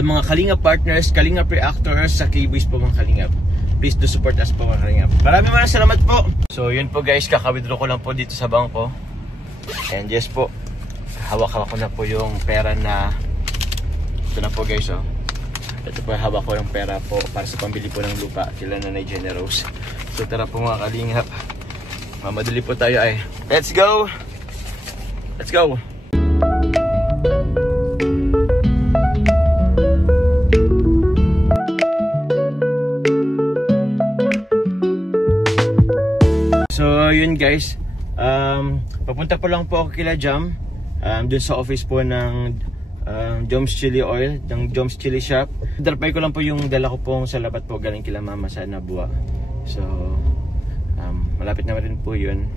sa mga Kalinga partners, Kalinga reactors, sa K-Boys po mga Kalingap. Please do support us po mga Kalingap. Maraming salamat po. So yun po guys, kaka-withdraw ko lang po dito sa bangko. And yes po, hawak-hawak ko na po yung pera na ito na po guys oh. Ito po hawak ko yung pera po para sa pambili po ng lupa kila Nanay Jenny Rose. So tara po mga Kalingap, mamadali po tayo ay. Let's go! Let's go! So yun guys, papunta po lang po ako kila Jam, dun sa office po ng Jom's Chili Oil, ng Jom's Chili Shop. Darapay ko lang po yung dala ko pong salabat po galing kila Mama sa Nabua. So malapit na rin po yun.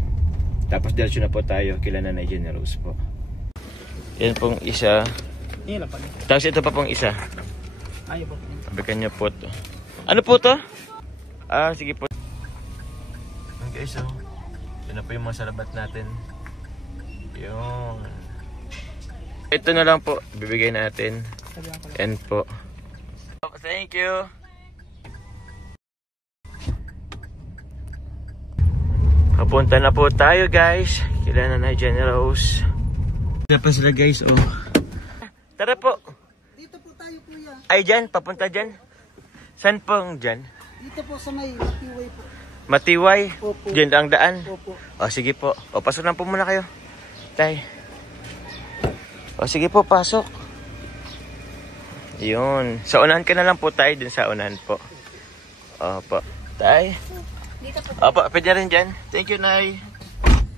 Tapos diretso na po tayo kila Nanay Jenny Rose po. Yan pong isa. Tapos ito pa pong isa. Ayaw po. Sabikan niya po to. Ano po to? Sige po. Guys, so yun na po yung mga salabat natin. Yung ito na lang po bibigay natin. And po thank you. Papunta na po tayo guys kila Nanay Jenny Rose. Tara pa sila guys oh. Tara po. Dito po tayo kuya. Ay dyan, papunta dyan. Saan po dyan? Dito po sa may Matiway po. Matiway? Opo. Diyan ang daan? Opo. O sige po. O pasok na po muna kayo. Tay. O sige po, pasok. Yun. Sa unahan ka na lang po tayo. Dun sa unahan po. Opo. Tay. Dito po. Opo, pwede rin dyan. Thank you, Nay.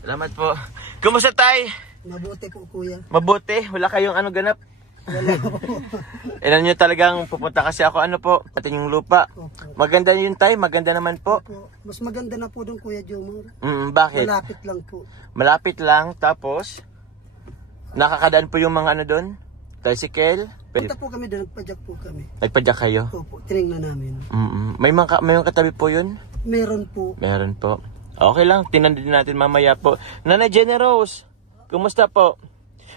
Salamat po. Kumusta tay? Mabuti po kuya. Mabuti. Wala kayong ano ganap? Wala po. Ilan nyo talagang pupunta kasi ako ano po, pati yung lupa. Opo. Maganda yun tay, maganda naman po. Opo. Mas maganda na po doon kuya Jomar. Bakit? Malapit lang po. Malapit lang, tapos nakakadaan po yung mga ano doon? Tricycle? Punta po kami doon, nagpadyak po kami. Nagpadyak kayo? Opo, tinignan namin. May mga katabi po yun? Meron po. Meron po. Okay lang, tinandin natin mamaya po. Nanay Jenny Rose, kumusta po?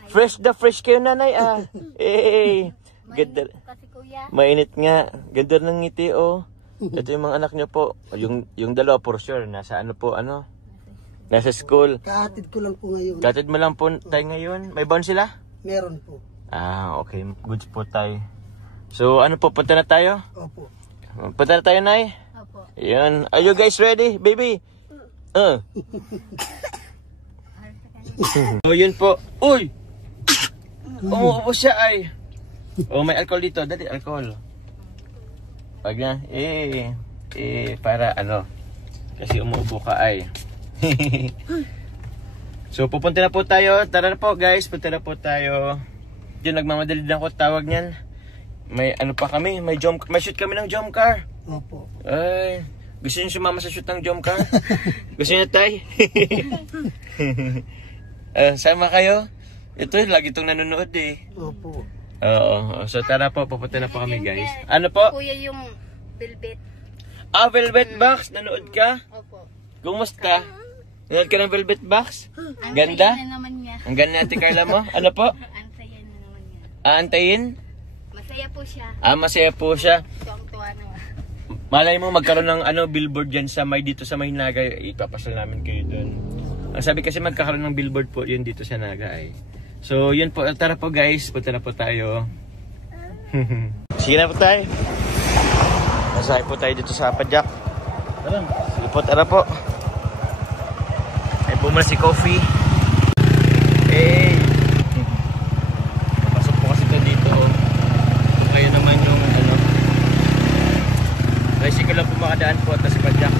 Fresh the fresh kayo nanay ah. Eh, ganda. Kasi kuya. Mainit nga. Ganda ng ngiti oh. Ito yung mga anak niyo po. Yung dalawa for sure. Nasa ano po ano? Nasa school. Kaatid ko lang po ngayon. Katid mo lang po tayo ngayon. May bond sila? Meron po. Okay. Goods po tayo. So ano po, punta na tayo? Opo. Punta na tayo, Nay? Opo. Ayan. Are you guys ready, baby? So yun po. Uy! Umuupo siya ay. May alcohol dito. Dali, alcohol. Pag na, para ano. Kasi umuupo ka ay. So pupunta na po tayo. Tara na po guys, punta na po tayo. Diyan nagmamadali lang ko tawag niyan. May ano pa kami, may shoot kami ng jump car. Opo. Ay, gusto niyo sumama sa shoot ng jump car? Gusto niyo tay? Sama kayo? Ito lagi itong nanonood eh. Opo. Oo, so tara po, pupunta na po kami guys. Ano po? Kuya yung velvet. Velvet Box, nanood ka? Opo. Kumusta? Nanood ka ng Velvet Box? Ang Ganda? saya na naman niya. Ang ganda natin Carla mo? Ano po? Ang saya na naman niya. Aantayin? Masaya po siya. Masaya po siya. Tuwang-tuwa naman. Malay mo magkaroon ng billboard dyan sa dito sa may Naga, ipapasal namin kayo doon. Ang sabi kasi magkakaroon ng billboard po yun dito sa Naga ay. So yun po, tara po guys, punta na po tayo. Sige na po tayo. Masahe po tayo dito sa Padyak. Sige po, tara po. Ay po muna si Coffee. Pasok po kasi ito dito. Kayo naman yung tricycle lang po makadaan po at si Padyak.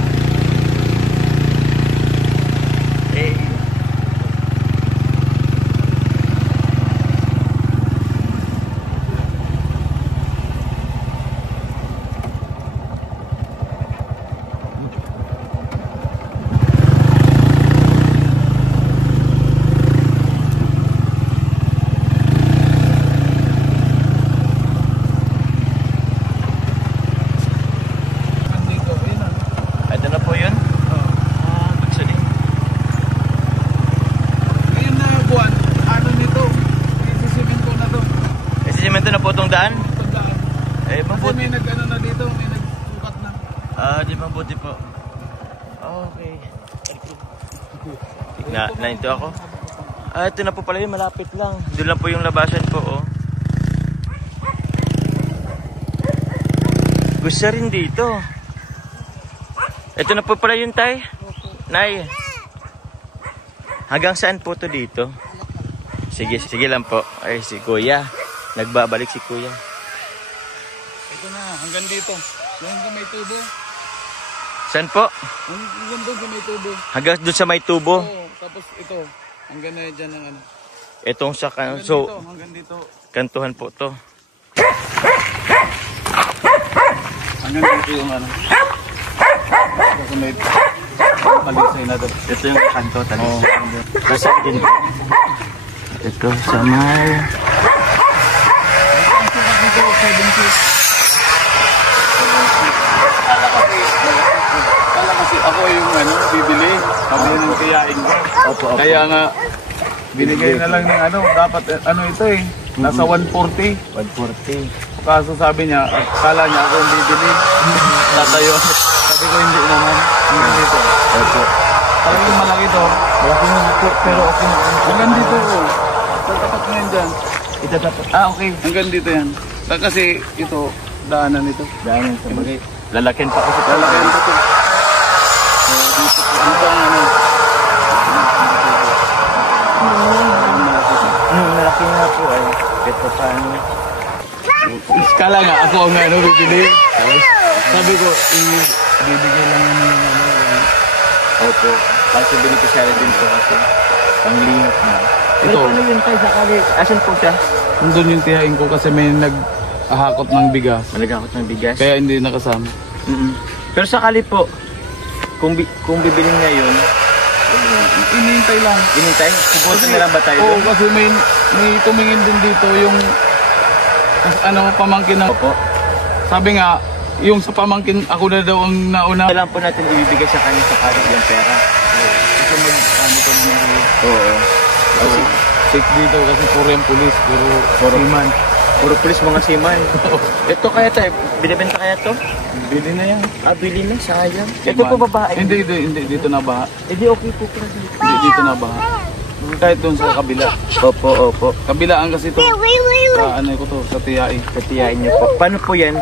Ito na po yun. Eh, Kasi mabuti. may nag-ano na dito, may nagsukat na. Di mabuti po. Okay. Nainto ako. Ito na po pala yun, malapit lang. Doon lang po yung labasan po, oh. Gusto rin dito. Ito na po pala yun, tay. Nay. Hanggang saan po to dito? Sige, sige lang po. Ay, si kuya. Nagbabalik si kuya. Ito na, hanggang dito. Hanggang may tubo. Saan po? Hanggang doon sa may tubo. Hanggang doon sa may tubo. Oo, tapos ito. Hanggang na dyan ang ano. Itong sa Hanggang so dito, hanggang dito. kantuhan po to. Hanggang dito yung ano. Tapos may palisay na doon. Ito yung kanto talaga. Kasi din. Ito sa may Kala kasi ako yung ano, bibili. Kami ng tiyain ko. Opo. Kaya nga, binigay na lang ng ano, dapat ano ito eh. Nasa 140. 140. Kaso sabi niya, kala niya ako yung bibili. Tatayo. Sabi ko hindi naman. Hanggang dito. Opo. Parang yung malaki to. Malaki na po, pero okay na. Hanggang dito oh. Tatapat mo yan dyan. Ito dapat. Okay. Hanggang dito yan. Kasi ito, daanan ito. Dahil sa bagay. Lalakin pa kasi Lalaki talaga. ito. Dito ang ano. Malaki na po ay. Ito paano. Kala nga ako ang ano bibili. Sabi ko, bibigay lang yan ng ano. Opo. Kasi beneficiary din po kasi. Panglingap na. Ito. Pero ano yun tayo sakali? Asan po siya? Nandun yung tiyain ko kasi may naghahakot ng bigas. Malagakot ng bigas. Kaya hindi nakasama. Pero sakali po, kung bibilin niya yun, Inihintay lang. inintay, suporta na lang ba tayo Oo, doon? kasi may tumingin din dito yung ano, pamangkin na. Opo. Sabi nga, yung sa pamangkin, ako na daw ang nauna. Kailangan po natin ibibigay sa kanya sakali yung pera. Kasi ano pa naman. Oo. Kasi safe dito kasi puro yung pulis, puro seaman. Puro pulis mga siman. Ito kaya tayo, binibenta kaya to? Bili na yan. Bili na, sayang. Ito po babae. Hindi, dito na baha. Hindi, okay po po. Hindi, dito na baha. Kahit doon sa kabila. Opo. Kabilaan kasi to. Ano ko to, sa tiyain. Katiyain niyo po. Paano po yan?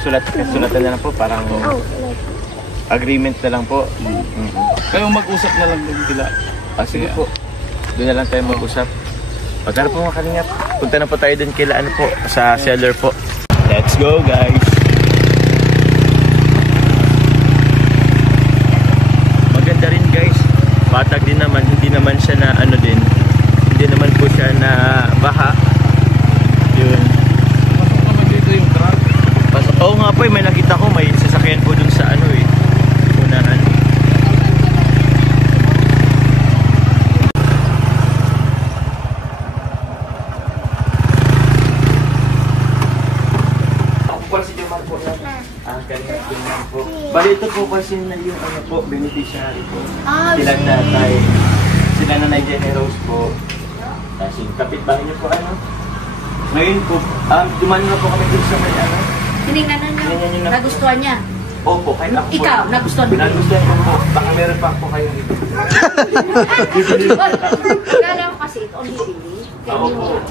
Sulatan na lang po, parang agreement na lang po. Kayo mag-usap na lang din sila. Sige po. Doon na lang tayo mag-usap. Pagkano po mga kalingap, punta na po tayo dun kila ano po, sa seller po. Let's go guys! Maganda rin guys. Patag din naman, hindi naman siya na ano din. Hindi naman po siya na baha. Yun. Pasok naman dito yung truck. Oo nga po, may nakita ko, may sasakyan po dun sa ano eh. Unahan. Bali ito po kasi na yung ano po, beneficiary po. Sila tatay. Sila nanay Generous po. Kasi yung kapitbahay niyo po ano. Ngayon po, dumano na po kami dun sa may ano. Tinignan Tingnan niyo niyo. na. Nagustuhan niya. Opo, kahit ako po. Ikaw, nagustuhan mo. Nagustuhan ko po. Baka meron pa po kayo dito. Kala ko kasi ito ang bibili. Ako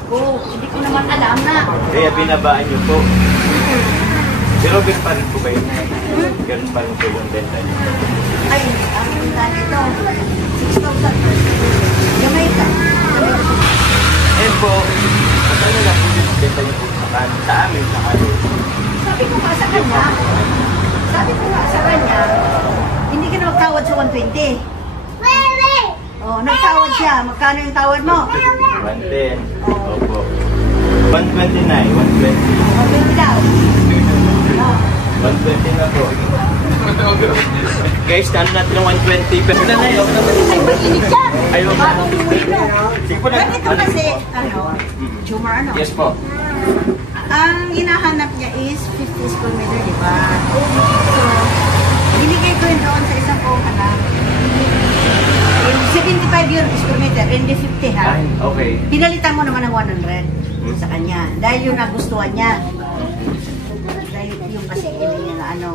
po. Hindi ko naman alam na. Kaya binabaan niyo po. Pero ganun pa rin po ba yun? Ganun pa rin po yung benta niyo. Ay, ang dami ito. 6,000 per. Jamaica. Ayun po. Ano lang po yung benta niyo po sa amin, sa amin. Sabi ko nga sa kanya, hindi ka na magtawad sa 120. Oh, nagtawad siya. Magkano yung tawad mo? 110. Opo. 129, 120. Okay daw. 120 na po. Guys, talo natin ng 120. Pero na yun. Ay, mainit yan. Ayaw na. Bagong buwilo. Sige po na. Ganito kasi, tumor ano? Yes po. Ang hinahanap niya is 50 square meter, di ba? So, binigay ko yun doon sa isang kuha lang. 75 yun square meter, hindi 50 ha. Ay, okay. Pinalitan mo naman ng 100. sa kanya. Dahil yung nagustuhan niya. Dahil yung kasi niya na ano.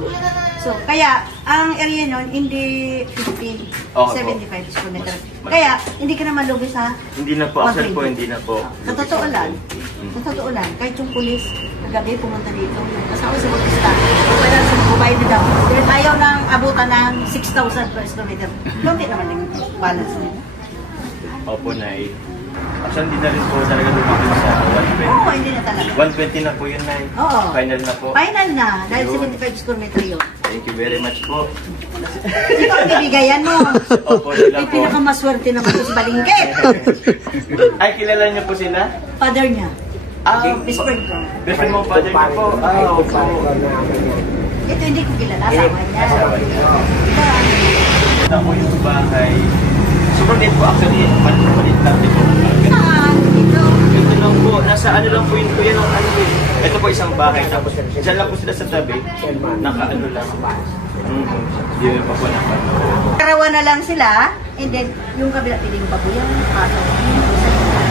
So, kaya, ang area nun, hindi 50, Okay 75 square meter. Kaya, hindi ka naman lugi sa Hindi na po, actually po, hindi na po. Sa totoo lang, kahit yung pulis, kagabi pumunta dito, kasama si Bautista, kaya sa Bubay na daw, dahil ayaw nang abutan ng 6,000 per square meter. Lumit naman yung balance nila. Opo, Nay. Actually, hindi na rin po talaga lumaki sa Oo, hindi na talaga. 120 na po yun, Nay. Oo. Final na po. Final na, dahil Yun. 75 square meter yun. Thank you very much po. Ikaw ang bibigayan mo. Opo, sila Ay, po. pinakamaswerte naman ito sa Balingkit. Ay, kilala niyo po sila? Father niya. Best friend ko. Best friend mo, father niyo po. Opo. Ito hindi ko kilala, asawa niya. Asawa niya. Ito po yung bahay. Sobrang din po actually, malit lang din po. Saan? Dito. Ito lang po, nasa ano lang po yun po yan, ano yun. Ito po isang bahay, tapos dyan lang po sila sa tabi, naka-ano lang. Hindi na pa po naka-ano. Karawan na lang sila, and then yung kabila piling baboy yung pato.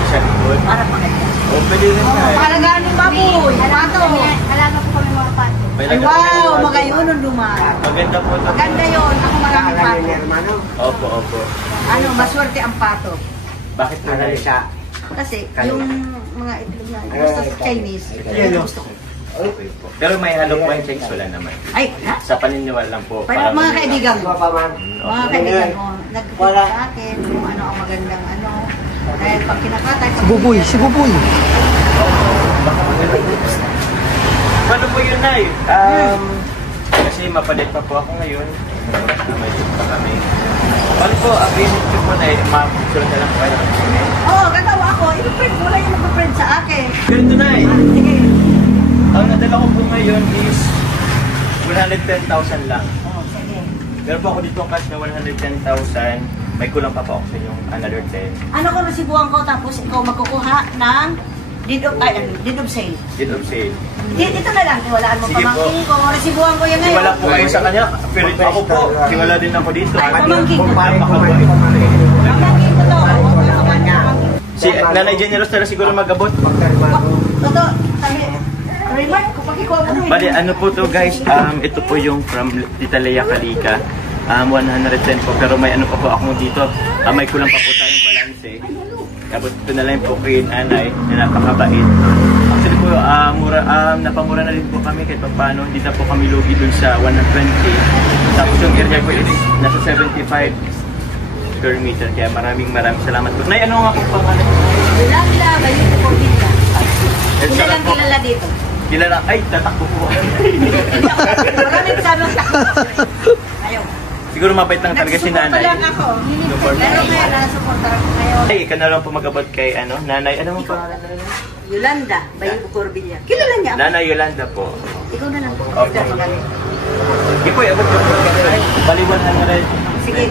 Siya likod. Para maganda. O, pwede rin na eh. Alagaan yung baboy, pato. Alaga po kami mga pato. May Ay lagat- wow, magayon ang dumaan. Maganda po ito. Maganda yun, ako maraming pato. Opo, opo. Ano, maswerte ang pato. Bakit po na siya? Kasi yung mga itlog na gusto sa Chinese, yun ang gusto ko. Okay po. Pero may halong point checks wala naman. Ay, ha? Sa paniniwala lang po. Pero mga may- kaibigan ko, mga Okay. kaibigan ko, nagtutulong sa akin kung ano ang magandang ano. Dahil pag kinakatay, Si Buboy, si Buboy. Paano po yun, Nay? Kasi mapalit pa po ako ngayon. May pa kami. Paano po, ang visit ko po, Nay, ma-picture na lang po kayo. Oo, gagawa ako. I-print, wala yung mag-print sa akin. Ganito, Nay. Sige. Ang nadala ko po ngayon is 110,000 lang. Oo, sige. Meron po ako dito ang cash na 110,000. May kulang pa po ako sa inyong another 10. Ano ko nasibuhan ko, tapos ikaw magkukuha ng deed of sale. Deed of sale. Ito na lang, iwalaan mo Sige pamangkin ko. Nasibuhan ko yan ngayon. Wala po kayo sa kanya. Pero ako po, kiwala din ako dito. Ay, pamangkin ko. Napakabait. Pamangkin ko to. Si Nanay Generous na siguro mag-abot. Totoo, sabi, Raymart, kapag ikaw mo Bali, ano po to guys, ito po yung from Tita Lea Calica. 110 po, pero may ano pa po ako dito. May kulang pa po tayong balance eh. Tapos ito na lang po kay Nanay, na napakabait. Actually po, napamura na rin po kami kahit paano. Hindi na po kami lugi dun sa 120. Tapos yung area po is nasa 75 square meter. Kaya maraming salamat po. Nay, ano nga po pangalan? Yolanda, Bayito po dito. Kilalang kilala dito. Kilala, ay, tatakbo po. Maraming sanong takbo. Ayaw. Siguro mabait lang talaga si Nagsuporta Nanay. lang ako. Pero kaya nasuporta lang kayo. Ay, ikaw na lang po mag-abot kay Nanay. Ano mo pangalan na Nanay? Yolanda, Bayito Corbilla. Kilala niya ako. Nanay Yolanda po. Ikaw na lang po. Okay. Magaling. Hindi po, abot ko po kay Baliwan na rin. Sige.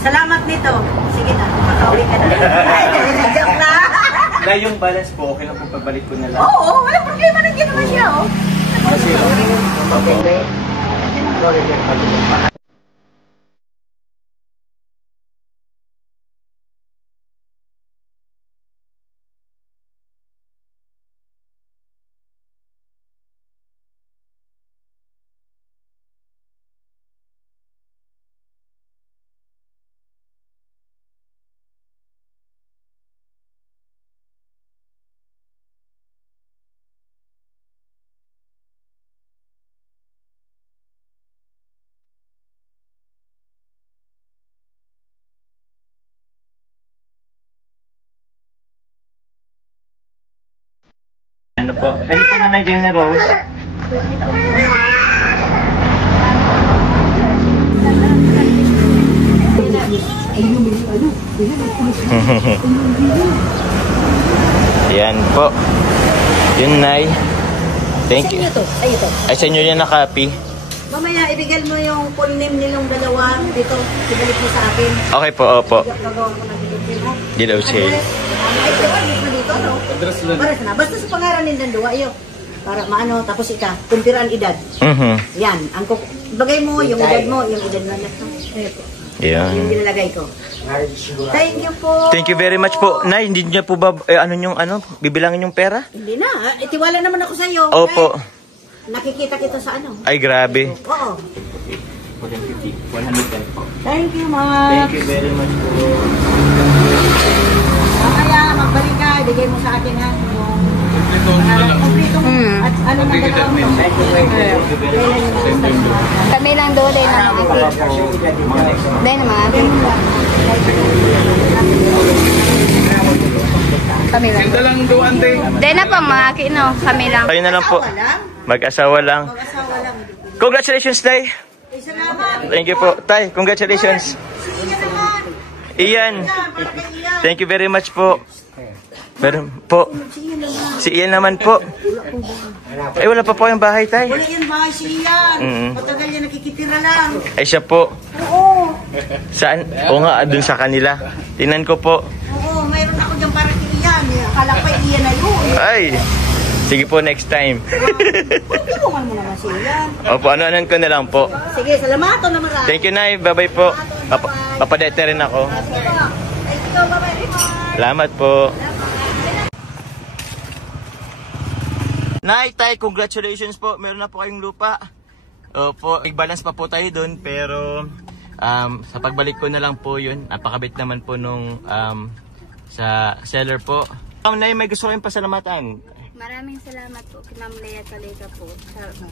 Salamat nito. Sige na. Makauwi ka na. Ay, joke na. Na yung balance po, okay lang po pagbalik ko na lang. Oo, walang problema. Nandiyan naman siya, oh. Kasi, okay. Ano po? Ano po Nanay Generous? Yan po. Yun, Nay. Thank you. Ito. Ay, ito. Ay, sa inyo yan na-copy. Mamaya, ibigay mo yung full name nilang dalawa dito. Ibalik mo sa akin. Okay po, opo. Gagawa ko ng delivery mo. Deed of sale. Address. Ay, ito. Address na dito, no? Address na. Basta sa pangaran nilang dalawa, iyo. Para maano, tapos ika, kumpiraan edad. Mhm. Yan. Ang bagay mo, yung edad mo, yung edad na anak mo. Ayun po. Yan. Yung nilalagay ko. Thank you po. Thank you very much po. Nay, hindi niya po ba, bibilangin yung pera? Hindi na. Tiwala naman ako sa iyo. Opo. Nakikita kita sa ano. Ay, grabe. Oo. 110 po. Thank you, ma'am. Thank you very much po. Mamaya, magbalik ka. Ibigay mo sa akin ha. Yung kompleto mo. At ano na dalawang mo. Kami lang doon din na mga ate. Dahil mga ate. Kami lang. Sinta lang doon, ate. Dahil na po mga ate, no? Kami lang. Kayo na lang po. Mag-asawa lang. Mag-asawa lang. Congratulations, Tay. Ay, salamat. Thank you po. Tay, congratulations. Si Ian naman. Ian. Para kay Ian. Thank you very much po. Pero po, Si Ian naman. si Ian naman po. Ay, wala pa po yung bahay, Tay. Wala yan ba si Ian? Matagal yan nakikitira lang. Ay, siya po. Oo. Saan? O nga, dun sa kanila. Tingnan ko po. Oo, mayroon ako dyan para kay Ian. Akala ko Ian na yun. Ay, sige po next time. Tulungan mo naman si Ian. Opo, ano-anon ko na lang po. Sige, salamat na marami. Thank you, Nay. Bye-bye po. Papadete rin ako. Thank you, bye-bye. Salamat po. Nay, Tay, congratulations po. Meron na po kayong lupa. Opo, balance pa po tayo doon. Pero sa pagbalik ko na lang po yun. Napakabit naman po nung sa seller po. Nay, may gusto kayong pasalamatan. Maraming salamat po kay Ma'am Lea Talika po.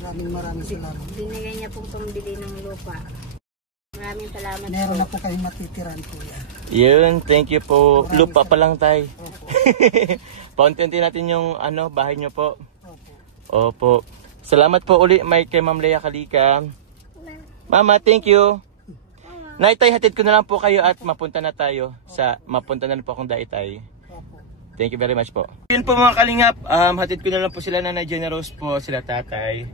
Maraming salamat. Binigay niya pong pambili ng lupa. Maraming salamat Meron po. na po kayong matitiran, kuya. Yun, thank you po. Lupa pa lang, Tay. Paunti-unti natin yung bahay nyo po. Opo. Salamat po uli kay Ma'am Lea Kalika. Mama, thank you. Nay, Tay, hatid ko na lang po kayo at mapunta na lang po akong Daitay. Thank you very much po. Yun po mga kalingap, hatid ko na lang po sila Nanay Generous po, sila tatay.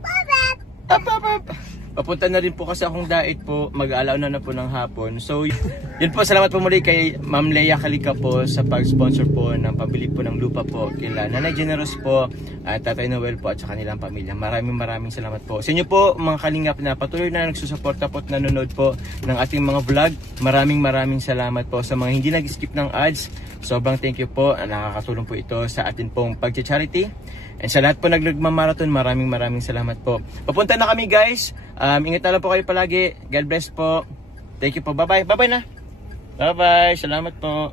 Papunta na rin po kasi akong dait po, mag-aalaw na po ng hapon. So yun po, salamat po muli kay Ma'am Lea Kalika po sa pag-sponsor po ng pabili po ng lupa po kila Nanay Generous po at Tatay Noel po at sa kanilang pamilya. Maraming salamat po. Sa inyo po mga kalingap na patuloy na nagsusuporta po at nanonood po ng ating mga vlog. Maraming salamat po sa mga hindi nag-skip ng ads. Sobrang thank you po. Nakakatulong po ito sa atin pong pag-charity. And sa lahat po nagmamarathon, maraming salamat po. Papunta na kami guys. Ingat na lang po kayo palagi. God bless po. Thank you po. Bye-bye. Bye-bye na. Bye-bye. Salamat po.